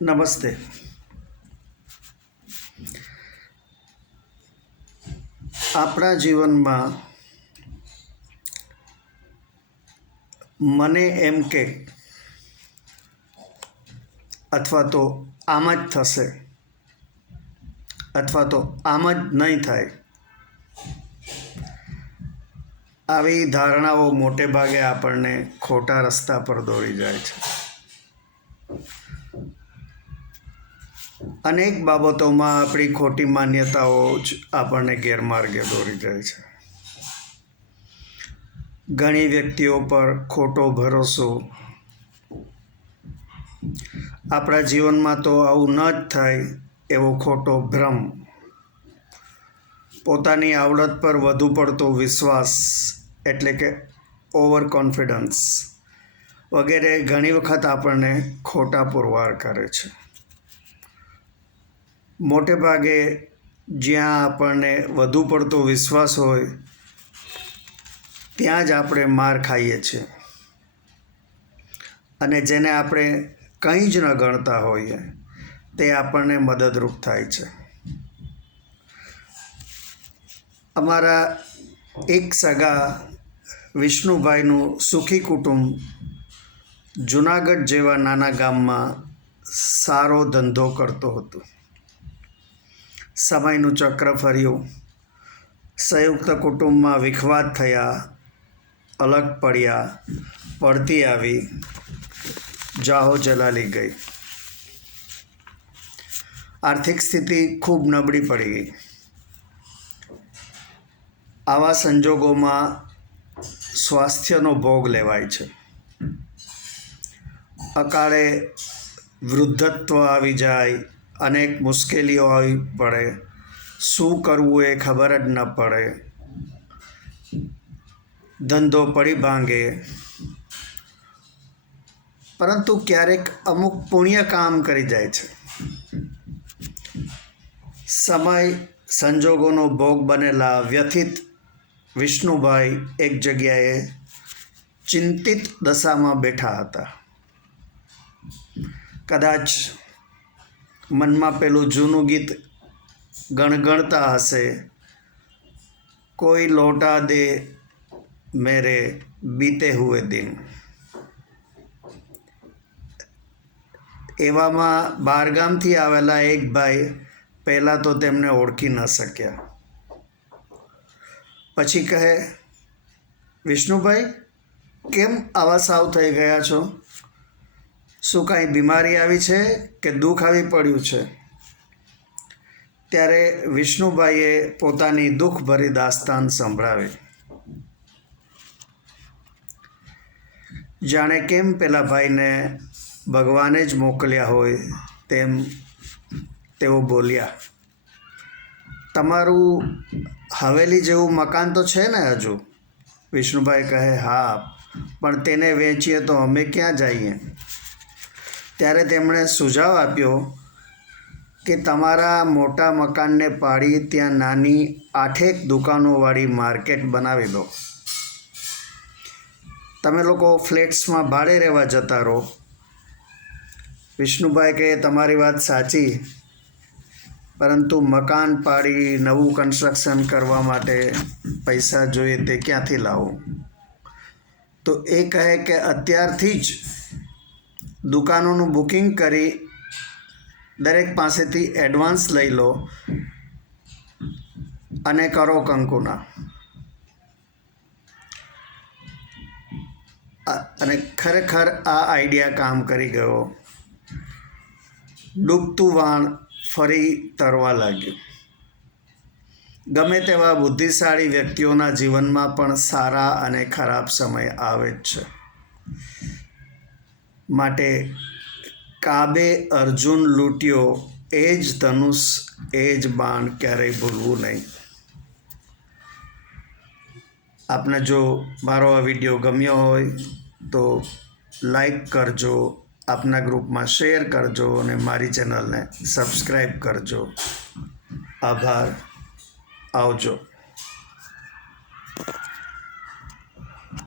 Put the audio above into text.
નમસ્તે. આપણા જીવનમાં મને એમ કે અથવા તો આમ જ થશે અથવા તો આમ જ નહીં થાય, આવી ધારણાઓ મોટે ભાગે આપણને ખોટા રસ્તા પર દોરી જાય છે. અનેક બાબતોમાં આપણી ખોટી માન્યતાઓ જ આપણને ગેરમાર્ગે દોરી જાય છે. ઘણી વ્યક્તિઓ પર ખોટો ભરોસો, આપણા જીવનમાં તો આવું ન જ થાય એવો ખોટો ભ્રમ, પોતાની આવડત પર વધુ પડતો વિશ્વાસ એટલે કે ઓવર કોન્ફિડન્સ વગેરે ઘણી વખત આપણને ખોટા પુરવાર કરે છે. મોટે ભાગે જ્યાં આપણને વધુ પડતો વિશ્વાસ હોય ત્યાં જ આપણે માર ખાઈએ છીએ અને જેને આપણે કંઈ જ ન ગણતા હોઈએ તે આપણને મદદરૂપ થાય છે. અમારા એક સગા વિષ્ણુભાઈનું સુખી કુટુંબ જુનાગઢ જેવા નાના ગામમાં સારો ધંધો કરતો હતો. સમયનું ચક્ર ફર્યું, સંયુક્ત કુટુંબમાં વિખવાદ થયા, અલગ પડ્યા, પડતી આવી, જાહો જલાલી ગઈ. આર્થિક સ્થિતિ ખૂબ નબળી પડી ગઈ. આવા સંજોગોમાં સ્વાસ્થ્યનો ભોગ લેવાય છે. અકાળે વૃદ્ધત્વ આવી જાય, અનેક મુશ્કેલીઓ આવી પડે, શું કરવું એ ખબર જ ન પડે, ધંધો પડી ભાંગે. પરંતુ ક્યારેક અમુક પુણ્ય કામ કરી જાય છે. સમય સંજોગોનો ભોગ બનેલા વ્યથિત વિષ્ણુભાઈ એક જગ્યાએ ચિંતિત દશામાં બેઠા હતા. કદાચ મનમાં પેલું જૂનું ગીત ગણગણતા હશે, કોઈ લૌટા દે મેરે બીતે હુએ દિન. એવામાં બહારગામથી આવેલા એક ભાઈ પહેલાં તો તેમને ઓળખી ન શક્યા. પછી કહે, વિષ્ણુભાઈ, કેમ આવા સાવ થઈ ગયા છો? શું કાંઈ બીમારી આવી છે કે દુઃખ આવી પડ્યું છે? ત્યારે વિષ્ણુભાઈએ પોતાની દુઃખભરી દાસ્તાન સંભળાવી. જાણે કેમ પેલા ભાઈને ભગવાને જ મોકલ્યા હોય તેમ તેઓ બોલ્યા, તમારું હવેલી જેવું મકાન તો છે ને હજુ? વિષ્ણુભાઈ કહે, હા, પણ તેને વેચીએ તો અમે ક્યાં જઈએ? ત્યારે તેમણે સુઝાવ આપ્યો કે તમારા મોટા મકાનને પાડી ત્યાં નાની 8 દુકાનોવાળી માર્કેટ બનાવી દો. તમે લોકો ફ્લેટ્સમાં ભાડે રહેવા જતા રહો. વિષ્ણુભાઈ કહે, તમારી વાત સાચી, પરંતુ મકાન પાડી નવું કન્સ્ટ્રક્શન કરવા માટે પૈસા જોઈએ તે ક્યાંથી લાવું? તો એ કહે કે અત્યારથી જ દુકાનોનું બુકિંગ કરી દરેક પાસેથી એડવાન્સ લઈ લો અને કરો કંકુના. અને ખરેખર આ આઈડિયા કામ કરી ગયો. ડૂબતું વાણ ફરી તરવા લાગ્યું. ગમે તેવા બુદ્ધિશાળી વ્યક્તિઓના જીવનમાં પણ સારા અને ખરાબ સમય આવે જ છે. માટે કાબે અર્જુન લૂંટ્યો એ જ ધનુષ એ જ બાણ ક્યારેય ભૂલવું નહીં. આપને જો મારો આ વિડીયો ગમ્યો હોય તો લાઈક કરજો, આપના ગ્રુપમાં શેર કરજો અને મારી ચેનલને સબસ્ક્રાઈબ કરજો. આભાર. આવજો.